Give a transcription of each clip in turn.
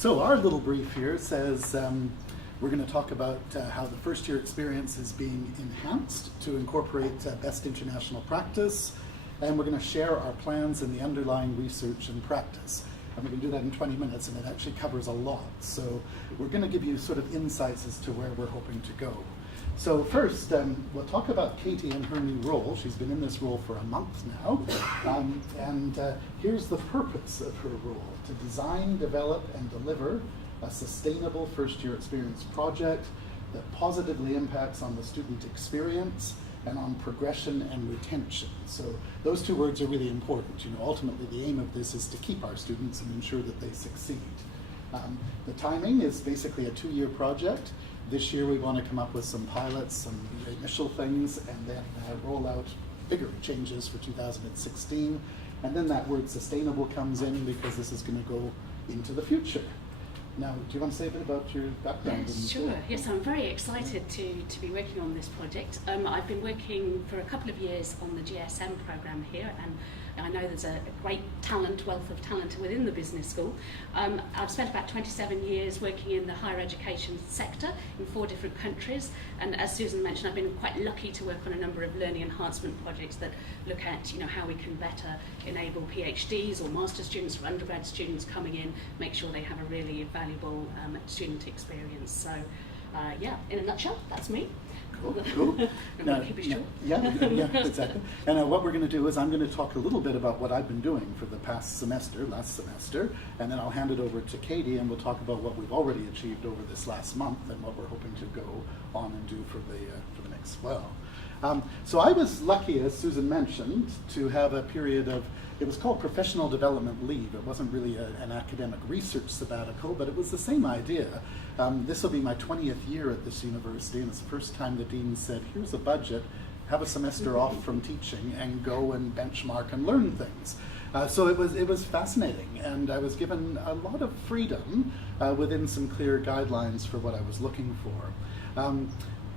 So our little brief here says we're going to talk about how the first year experience is being enhanced to incorporate best international practice, and we're going to share our plans and the underlying research and practice. And we're going to do that in 20 minutes, and it actually covers a lot. So we're going to give you sort of insights as to where we're hoping to go. So first, we'll talk about Katy and her new role. She's been in this role for a month now. Here's the purpose of her role: to design, develop, and deliver a sustainable first-year experience project that positively impacts on the student experience and on progression and retention. So those two words are really important. You know, ultimately the aim of this is to keep our students and ensure that they succeed. The timing is basically a 2-year project. This year we want to come up with some pilots, some initial things, and then roll out bigger changes for 2016. And then that word sustainable comes in because this is going to go into the future. Now, do you want to say a bit about your background? Sure. Yes, I'm very excited to be working on this project. I've been working for a couple of years on the GSM program here, and I know there's a great wealth of talent within the business school. I've spent about 27 years working in the higher education sector in 4 different countries, and as Susan mentioned, I've been quite lucky to work on a number of learning enhancement projects that look at, how we can better enable PhDs or master students or undergrad students coming in, make sure they have a really valuable student experience. So, in a nutshell, that's me. Cool. Now, keep it short. Yeah, exactly. And what we're going to do is I'm going to talk a little bit about what I've been doing for the last semester, and then I'll hand it over to Katy, and we'll talk about what we've already achieved over this last month and what we're hoping to go on and do for the next swell. So I was lucky, as Susan mentioned, to have a period of, it was called professional development leave. It wasn't really an academic research sabbatical, but it was the same idea. This will be my 20th year at this university, and it's the first time the dean said, here's a budget, have a semester off from teaching and go and benchmark and learn things. So it was fascinating, and I was given a lot of freedom within some clear guidelines for what I was looking for.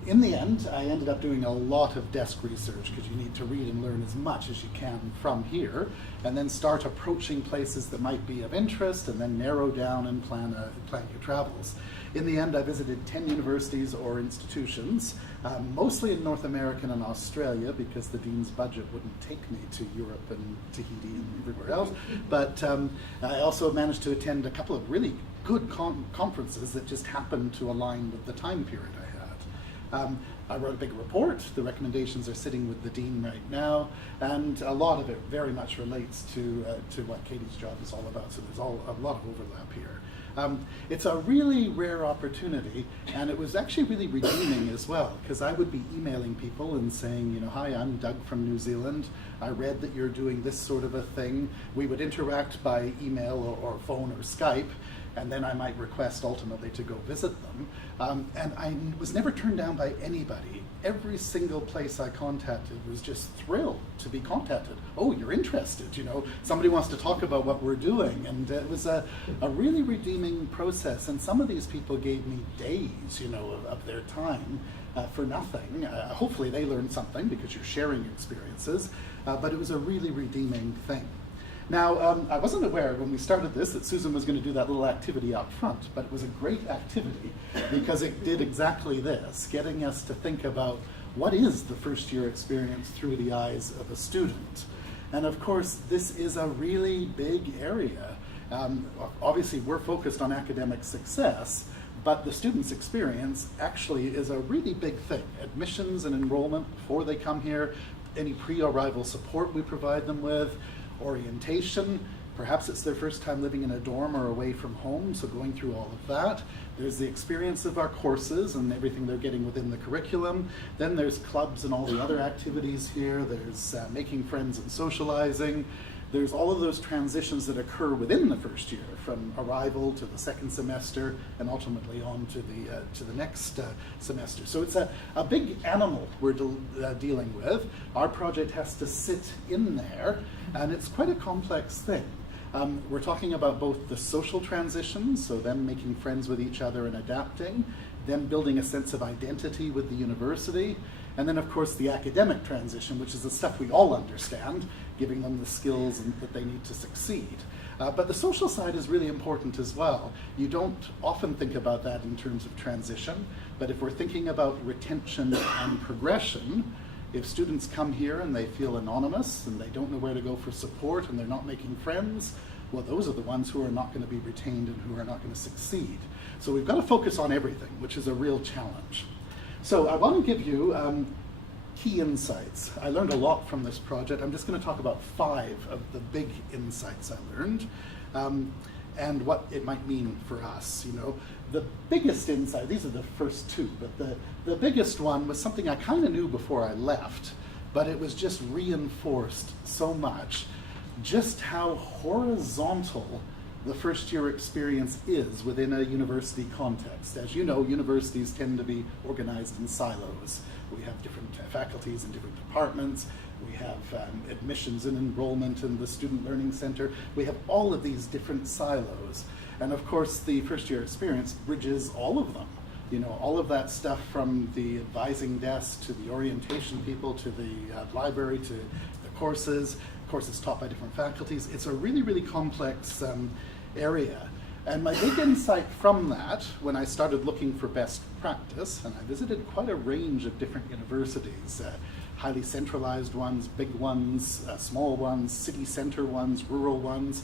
In the end, I ended up doing a lot of desk research because you need to read and learn as much as you can from here, and then start approaching places that might be of interest, and then narrow down and plan your travels. In the end, I visited 10 universities or institutions, mostly in North America and Australia, because the dean's budget wouldn't take me to Europe and Tahiti and everywhere else. But I also managed to attend a couple of really good conferences that just happened to align with the time period I had. I wrote a big report. The recommendations are sitting with the dean right now, and a lot of it very much relates to what Katy's job is all about. So there's a lot of overlap here. It's a really rare opportunity, and it was actually really redeeming as well, because I would be emailing people and saying, hi, I'm Doug from New Zealand. I read that you're doing this sort of a thing. We would interact by email or phone or Skype, and then I might request ultimately to go visit them. And I was never turned down by anybody. Every single place I contacted was just thrilled to be contacted. Oh, you're interested, somebody wants to talk about what we're doing. And it was a really redeeming process. And some of these people gave me days, of their time for nothing. Hopefully they learned something because you're sharing experiences, but it was a really redeeming thing. Now, I wasn't aware when we started this that Susan was going to do that little activity out front, but it was a great activity because it did exactly this, getting us to think about what is the first year experience through the eyes of a student. And of course, this is a really big area. Obviously, we're focused on academic success, but the student's experience actually is a really big thing. Admissions and enrollment before they come here, any pre-arrival support we provide them with, orientation, perhaps it's their first time living in a dorm or away from home, so going through all of that. There's the experience of our courses and everything they're getting within the curriculum. Then there's clubs and all the other activities here. There's making friends and socializing. There's all of those transitions that occur within the first year, from arrival to the second semester and ultimately on to the next semester. So it's a big animal we're dealing with. Our project has to sit in there, and it's quite a complex thing. We're talking about both the social transitions, so them making friends with each other and adapting, them building a sense of identity with the university, and then of course the academic transition, which is the stuff we all understand, giving them the skills that they need to succeed. But the social side is really important as well. You don't often think about that in terms of transition, but if we're thinking about retention and progression, if students come here and they feel anonymous and they don't know where to go for support and they're not making friends, well, those are the ones who are not going to be retained and who are not going to succeed. So we've got to focus on everything, which is a real challenge. So I want to give you key insights. I learned a lot from this project. I'm just going to talk about 5 of the big insights I learned and what it might mean for us. You know, the biggest insight, these are the first 2, but the biggest one was something I kind of knew before I left, but it was just reinforced so much, just how horizontal the first year experience is within a university context. As you know, universities tend to be organized in silos. We have different faculties in different departments. We have admissions and enrollment in the Student Learning Center. We have all of these different silos. And of course, the first year experience bridges all of them. You know, all of that stuff from the advising desk to the orientation people to the library to the courses taught by different faculties. It's a really, really complex area. And my big insight from that, when I started looking for best practice, and I visited quite a range of different universities, highly centralized ones, big ones, small ones, city center ones, rural ones.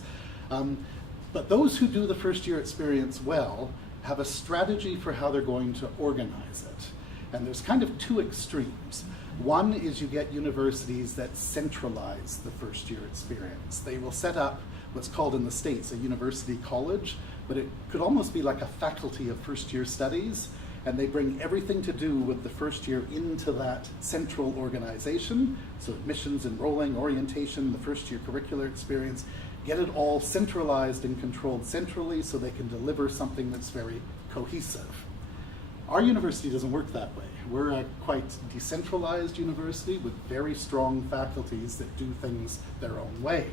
But those who do the first year experience well have a strategy for how they're going to organize it. And there's kind of 2 extremes. One is you get universities that centralize the first year experience. They will set up what's called in the States a university college, but it could almost be like a faculty of first year studies, and they bring everything to do with the first year into that central organization. So admissions, enrolling, orientation, the first year curricular experience, get it all centralized and controlled centrally so they can deliver something that's very cohesive. Our university doesn't work that way. We're a quite decentralized university with very strong faculties that do things their own way.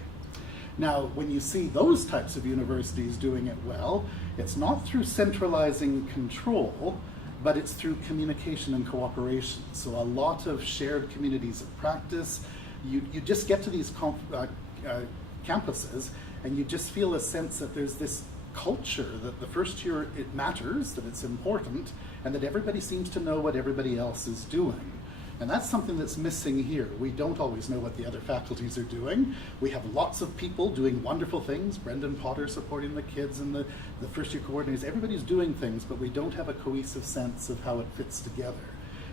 Now, when you see those types of universities doing it well, it's not through centralizing control, but it's through communication and cooperation. So a lot of shared communities of practice. You just get to these campuses and you just feel a sense that there's this culture that the first year it matters, that it's important, and that everybody seems to know what everybody else is doing. And that's something that's missing here. We don't always know what the other faculties are doing. We have lots of people doing wonderful things. Brendan Potter supporting the kids and the first year coordinators. Everybody's doing things, but we don't have a cohesive sense of how it fits together.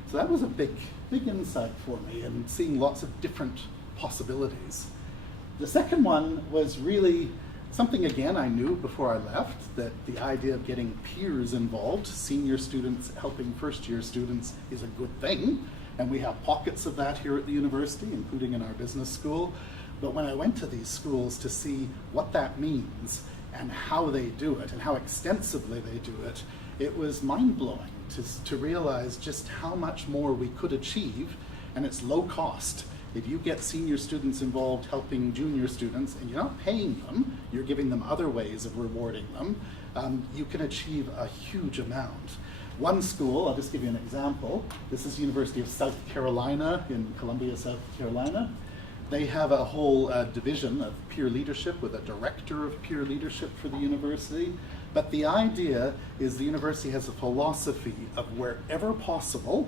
So that was a big insight for me, and seeing lots of different possibilities. The second one was really something, again, I knew before I left, that the idea of getting peers involved, senior students helping first year students, is a good thing. And we have pockets of that here at the university, including in our business school. But when I went to these schools to see what that means and how they do it and how extensively they do it, it was mind-blowing to realize just how much more we could achieve, and it's low cost. If you get senior students involved helping junior students, and you're not paying them, you're giving them other ways of rewarding them, you can achieve a huge amount. One school, I'll just give you an example. This is University of South Carolina in Columbia, South Carolina. They have a whole division of peer leadership with a director of peer leadership for the university. But the idea is the university has a philosophy of wherever possible,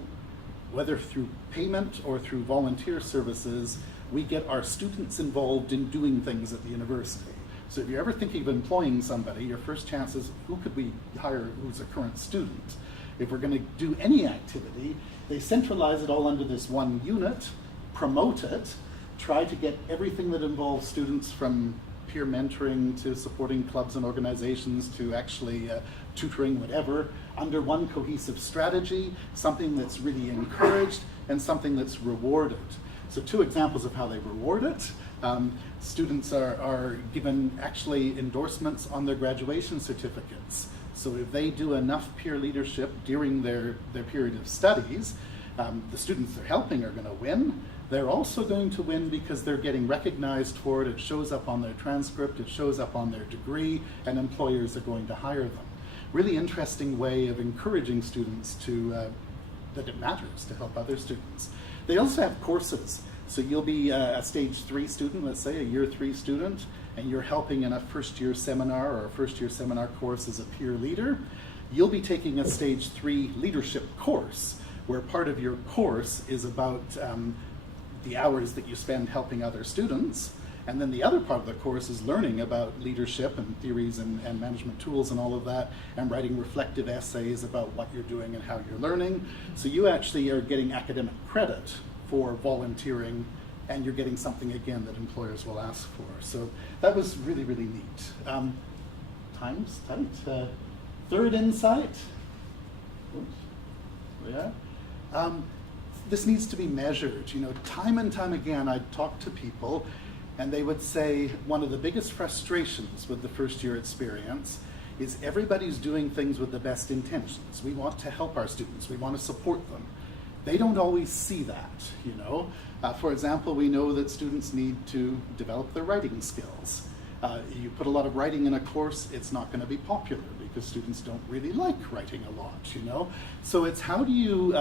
whether through payment or through volunteer services, we get our students involved in doing things at the university. So if you're ever thinking of employing somebody, your first chance is, who could we hire who's a current student? If we're going to do any activity, they centralize it all under this one unit, promote it, try to get everything that involves students from peer mentoring to supporting clubs and organizations to actually tutoring, whatever, under one cohesive strategy, something that's really encouraged and something that's rewarded. So 2 examples of how they reward it. Students are given actually endorsements on their graduation certificates. So if they do enough peer leadership during their period of studies, the students they're helping are going to win. They're also going to win because they're getting recognized for it. It shows up on their transcript, it shows up on their degree, and employers are going to hire them. Really interesting way of encouraging students to that it matters to help other students. They also have courses. So you'll be a stage 3 student, let's say a year 3 student, and you're helping in a first-year seminar or a first-year seminar course as a peer leader, you'll be taking a stage 3 leadership course, where part of your course is about the hours that you spend helping other students, and then the other part of the course is learning about leadership and theories and management tools and all of that, and writing reflective essays about what you're doing and how you're learning. So you actually are getting academic credit for volunteering, and you're getting something, again, that employers will ask for. So that was really, really neat. Time's tight. Third insight. Oops. Yeah. This needs to be measured. You know, time and time again, I'd talk to people, and they would say one of the biggest frustrations with the first year experience is everybody's doing things with the best intentions. We want to help our students. We want to support them. They don't always see that, you know. For example, we know that students need to develop their writing skills. You put a lot of writing in a course, it's not going to be popular because students don't really like writing a lot, you know. So it's how do you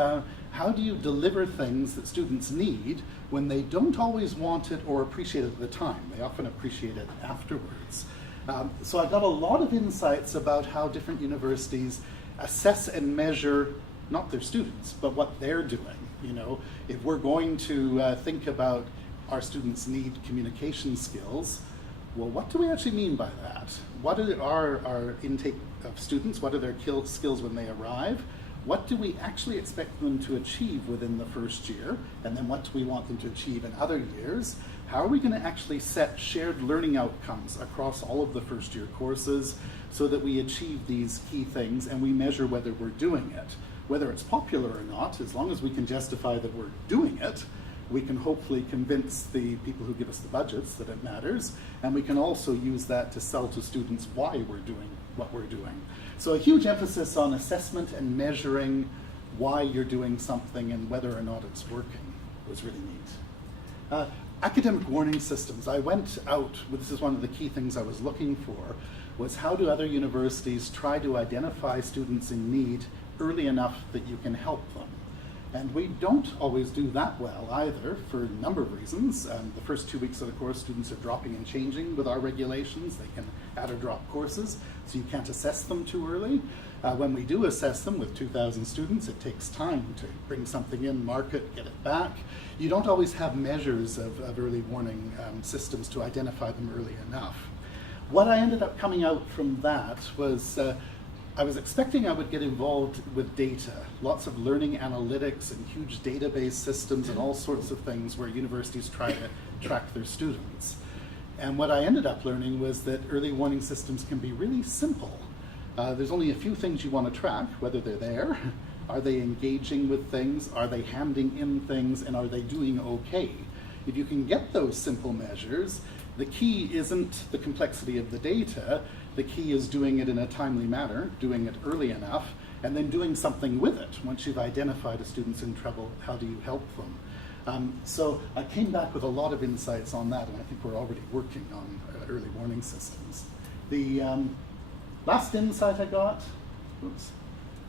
deliver things that students need when they don't always want it or appreciate it at the time. They often appreciate it afterwards. So I got a lot of insights about how different universities assess and measure not their students, but what they're doing. You know, if we're going to think about our students need communication skills, well, what do we actually mean by that? What are our intake of students? What are their skills when they arrive? What do we actually expect them to achieve within the first year? And then what do we want them to achieve in other years? How are we going to actually set shared learning outcomes across all of the first year courses so that we achieve these key things and we measure whether we're doing it? Whether it's popular or not, as long as we can justify that we're doing it, we can hopefully convince the people who give us the budgets that it matters, and we can also use that to sell to students why we're doing what we're doing. So a huge emphasis on assessment and measuring why you're doing something and whether or not it's working was really neat. Academic warning systems. I went out, this is one of the key things I was looking for, was how do other universities try to identify students in need early enough that you can help them. And we don't always do that well either, for a number of reasons. The first 2 weeks of the course, students are dropping and changing with our regulations. They can add or drop courses, so you can't assess them too early. When we do assess them with 2,000 students, it takes time to bring something in, mark it, get it back. You don't always have measures of early warning systems to identify them early enough. What I ended up coming out from that was I was expecting I would get involved with data, lots of learning analytics and huge database systems and all sorts of things where universities try to track their students. And what I ended up learning was that early warning systems can be really simple. There's only a few things you want to track, whether they're there, are they engaging with things, are they handing in things, and are they doing okay? If you can get those simple measures, the key isn't the complexity of the data, the key is doing it in a timely manner, doing it early enough, and then doing something with it. Once you've identified a student's in trouble, how do you help them? So I came back with a lot of insights on that, and I think we're already working on early warning systems. The last insight I got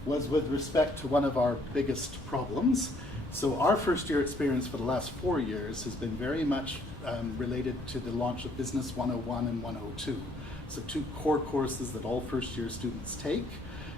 was with respect to one of our biggest problems. So our first year experience for the last 4 years has been very much related to the launch of Business 101 and 102. So 2 core courses that all first year students take.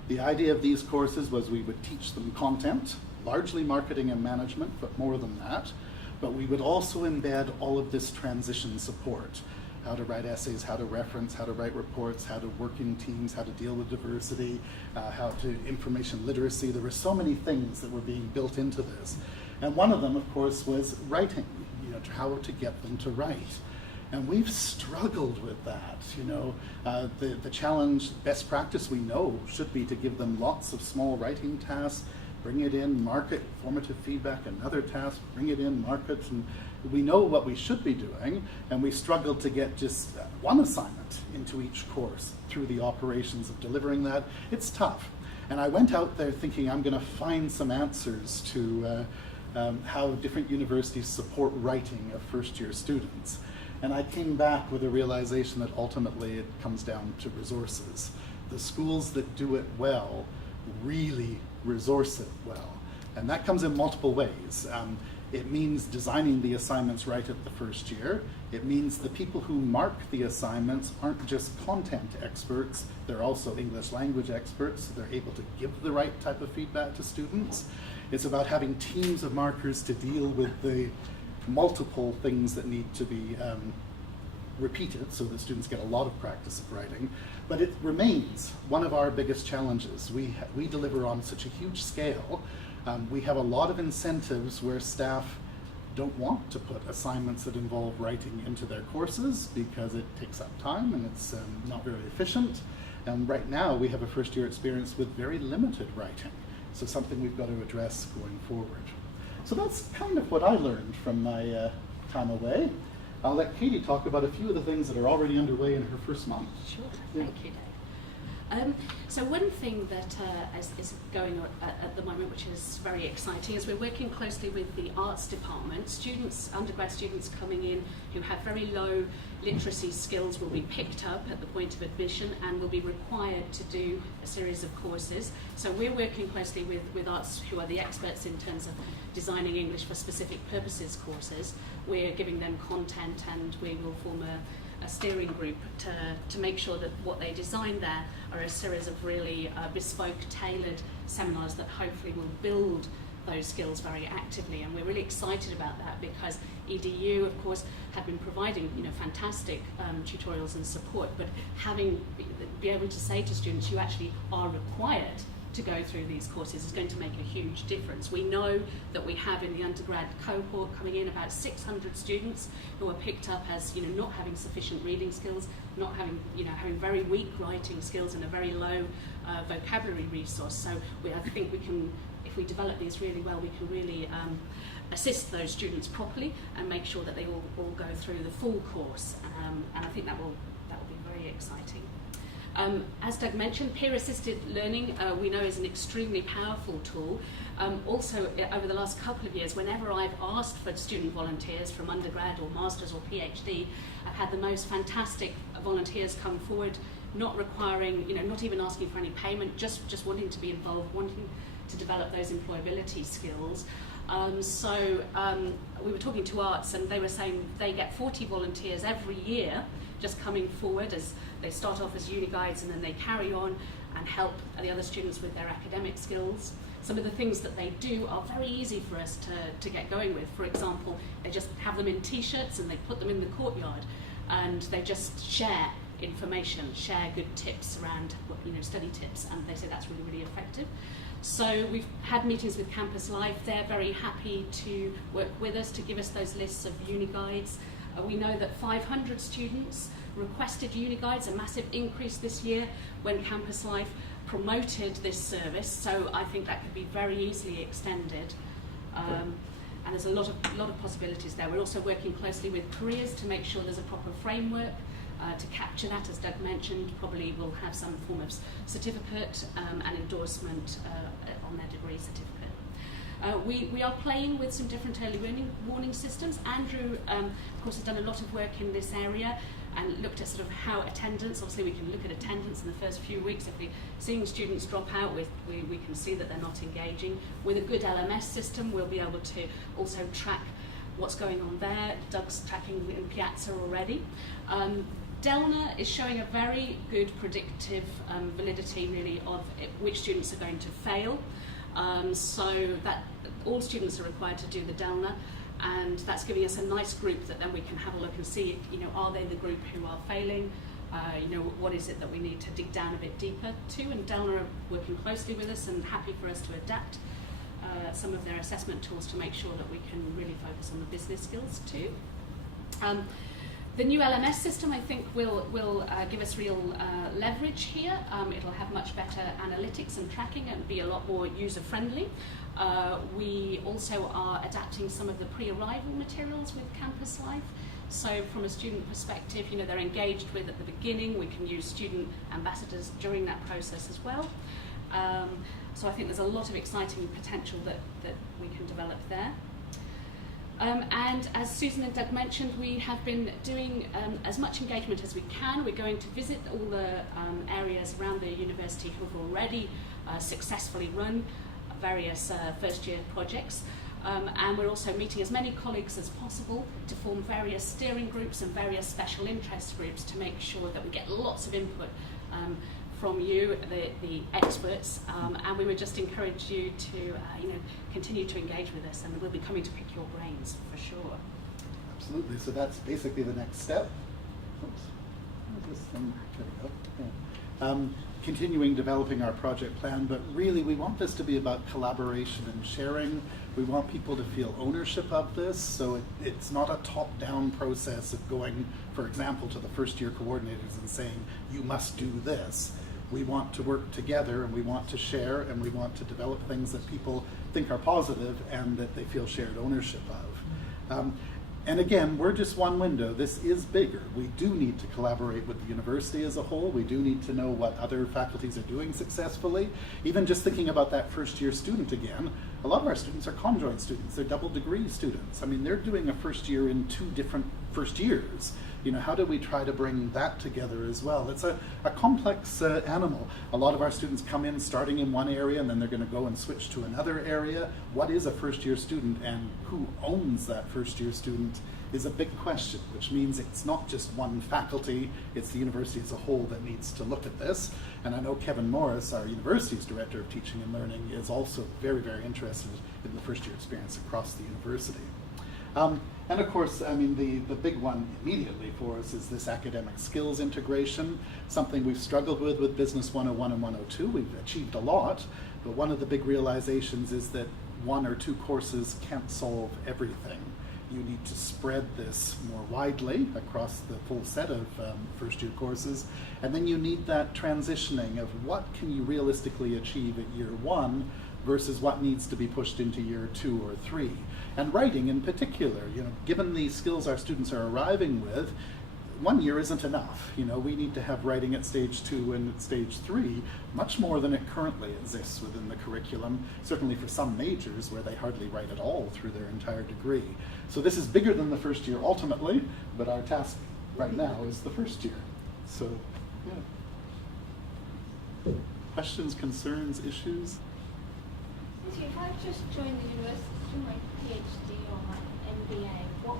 The idea of these courses was we would teach them content, largely marketing and management, but more than that. But we would also embed all of this transition support. How to write essays, how to reference, how to write reports, how to work in teams, how to deal with diversity, how to information literacy. There were so many things that were being built into this. And one of them, of course, was writing, you know, how to get them to write. And we've struggled with that, you know. The challenge, best practice we know should be to give them lots of small writing tasks, bring it in, mark it, formative feedback, another task, bring it in, mark it, and we know what we should be doing, and we struggled to get just one assignment into each course through the operations of delivering that. It's tough. And I went out there thinking I'm going to find some answers to how different universities support writing of first-year students. And I came back with a realization that ultimately it comes down to resources. The schools that do it well really resource it well. And that comes in multiple ways. It means designing the assignments right at the first year. It means the people who mark the assignments aren't just content experts, they're also English language experts, so they're able to give the right type of feedback to students. It's about having teams of markers to deal with the multiple things that need to be repeated so that students get a lot of practice of writing. But it remains one of our biggest challenges. We deliver on such a huge scale. We have a lot of incentives where staff don't want to put assignments that involve writing into their courses because it takes up time and it's not very efficient. And right now we have a first year experience with very limited writing. So something we've got to address going forward. So that's kind of what I learned from my time away. I'll let Katy talk about a few of the things that are already underway in her first month. Sure, thank you, Dave. So one thing that is going on at the moment, which is very exciting, is we're working closely with the arts department. Students, undergrad students coming in who have very low literacy skills will be picked up at the point of admission and will be required to do a series of courses. So we're working closely with arts, who are the experts in terms of designing English for specific purposes courses. We're giving them content, and we will form a steering group to make sure that what they design there are a series of really bespoke, tailored seminars that hopefully will build those skills very actively. And we're really excited about that because EDU, of course, have been providing fantastic tutorials and support, but be able to say to students, you actually are required to go through these courses is going to make a huge difference. We know that we have in the undergrad cohort coming in about 600 students who are picked up as not having sufficient reading skills, not having having very weak writing skills and a very low vocabulary resource. So I think we can, if we develop these really well, we can really assist those students properly and make sure that they all go through the full course. And I think that will be very exciting. As Doug mentioned, peer-assisted learning we know is an extremely powerful tool. Also, over the last couple of years, whenever I've asked for student volunteers from undergrad or masters or PhD, I've had the most fantastic volunteers come forward, not requiring, not even asking for any payment, just wanting to be involved, wanting to develop those employability skills. We were talking to arts, and they were saying they get 40 volunteers every year just coming forward as they start off as uni guides, and then they carry on and help the other students with their academic skills. Some of the things that they do are very easy for us to get going with. For example, they just have them in t-shirts and they put them in the courtyard, and they just share information, share good tips around study tips, and they say that's really, really effective. So we've had meetings with Campus Life. They're very happy to work with us to give us those lists of uni guides. We know that 500 students requested uni guides, a massive increase this year when Campus Life promoted this service. So I think that could be very easily extended. And there's a lot of possibilities there. We're also working closely with careers to make sure there's a proper framework to capture that. As Doug mentioned, probably will have some form of certificate and endorsement on their degree certificate. We are playing with some different early warning systems. Andrew, of course, has done a lot of work in this area and looked at sort of how attendance, obviously we can look at attendance in the first few weeks. If we're seeing students drop out, we can see that they're not engaging. With a good LMS system, we'll be able to also track what's going on there. Doug's tracking in Piazza already. Delna is showing a very good predictive validity, really, of which students are going to fail. So that all students are required to do the Delna, and that's giving us a nice group that then we can have a look and see, are they the group who are failing? What is it that we need to dig down a bit deeper to? And Delna are working closely with us and happy for us to adapt some of their assessment tools to make sure that we can really focus on the business skills too. The new LMS system, I think, will give us real leverage here. It'll have much better analytics and tracking and be a lot more user-friendly. We also are adapting some of the pre-arrival materials with Campus Life. So from a student perspective, they're engaged with at the beginning. We can use student ambassadors during that process as well. So I think there's a lot of exciting potential that we can develop there. And as Susan and Doug mentioned, we have been doing as much engagement as we can. We're going to visit all the areas around the university who have already successfully run various first-year projects. And we're also meeting as many colleagues as possible to form various steering groups and various special interest groups to make sure that we get lots of input from you, the experts, and we would just encourage you to continue to engage with us, and we'll be coming to pick your brains for sure. Absolutely. So that's basically the next step. Oops. This thing? There we go. Yeah. Continuing developing our project plan, but really we want this to be about collaboration and sharing. We want people to feel ownership of this, so it's not a top-down process of going, for example, to the first-year coordinators and saying, you must do this. We want to work together, and we want to share, and we want to develop things that people think are positive and that they feel shared ownership of. And again, we're just one window. This is bigger. We do need to collaborate with the university as a whole. We do need to know what other faculties are doing successfully. Even just thinking about that first year student again, a lot of our students are conjoint students. They're double degree students. I mean, they're doing a first year in 2 different first years. How do we try to bring that together as well? It's a complex animal. A lot of our students come in starting in one area and then they're going to go and switch to another area. What is a first year student, and who owns that first year student is a big question, which means it's not just one faculty, it's the university as a whole that needs to look at this. And I know Kevin Morris, our university's Director of Teaching and Learning, is also very, very interested in the first year experience across the university. And of course, I mean, the big one immediately for us is this academic skills integration, something we've struggled with Business 101 and 102. We've achieved a lot, but one of the big realizations is that 1 or 2 courses can't solve everything. You need to spread this more widely across the full set of first year courses, and then you need that transitioning of what can you realistically achieve at year 1 versus what needs to be pushed into year 2 or 3. And writing in particular, given the skills our students are arriving with, 1 year isn't enough. We need to have writing at stage 2 and at stage 3 much more than it currently exists within the curriculum, certainly for some majors where they hardly write at all through their entire degree. So this is bigger than the first year ultimately, but our task right now is the first year. So, yeah. Questions, concerns, issues? If I just joined the university to do my PhD or my MBA, what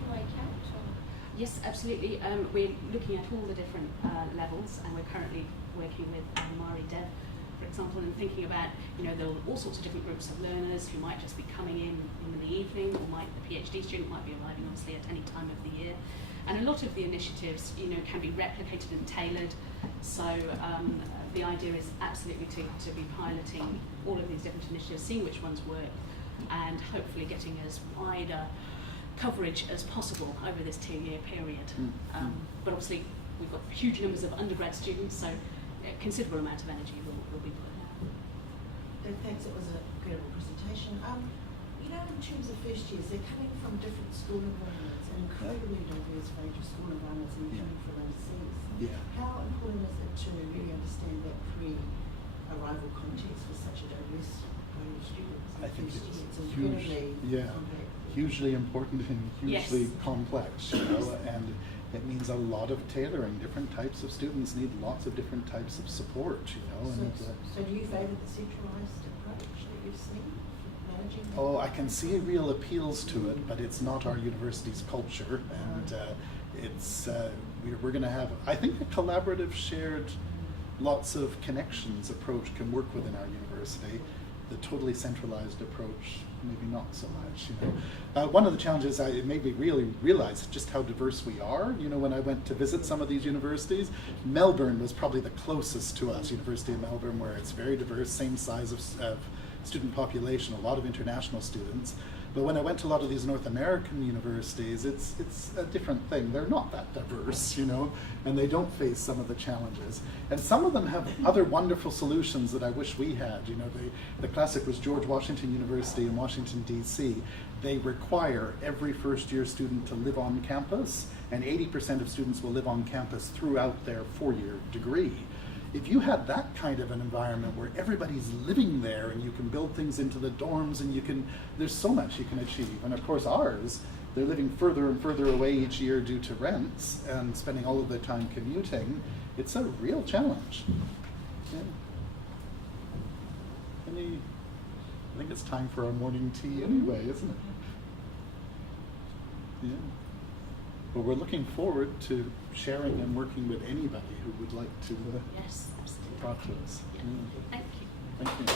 do I count on? Yes, absolutely. We're looking at all the different levels, and we're currently working with Mari Dev, for example, and thinking about, there are all sorts of different groups of learners who might just be coming in the evening, or the PhD student might be arriving obviously at any time of the year. And a lot of the initiatives, can be replicated and tailored. So the idea is absolutely to be piloting all of these different initiatives, seeing which ones work, and hopefully getting as wider coverage as possible over this 2-year period. But obviously, we've got huge numbers of undergrad students, so a considerable amount of energy will be put out. Thanks, it was a incredible presentation. In terms of first years, they're coming from different school environments, and incredibly diverse range of school environments, and coming from overseas. Yeah. How important is it to really understand that pre-arrival context for such a diverse range of students? I think it's incredibly complex. Hugely important and hugely complex, and it means a lot of tailoring. Different types of students need lots of different types of support, So do you favour the centralised approach that you've seen for managing that? Oh, I can see real appeals to it, but it's not our university's culture, and we're going to have, I think, a collaborative, shared, lots of connections approach can work within our university. The totally centralized approach, maybe not so much. One of the challenges, it made me really realize just how diverse we are. When I went to visit some of these universities, Melbourne was probably the closest to us, University of Melbourne, where it's very diverse, same size of student population, a lot of international students. But when I went to a lot of these North American universities, it's a different thing. They're not that diverse, and they don't face some of the challenges. And some of them have other wonderful solutions that I wish we had. The classic was George Washington University in Washington, D.C. They require every first year student to live on campus, and 80% of students will live on campus throughout their 4-year degree. If you had that kind of an environment where everybody's living there and you can build things into the dorms and there's so much you can achieve. And of course ours, they're living further and further away each year due to rents and spending all of their time commuting. It's a real challenge. Yeah. I think it's time for our morning tea anyway, isn't it? Yeah. Well, we're looking forward to sharing and working with anybody who would like to Yes, absolutely. talk to us. Yeah. Mm. Thank you. Thank you.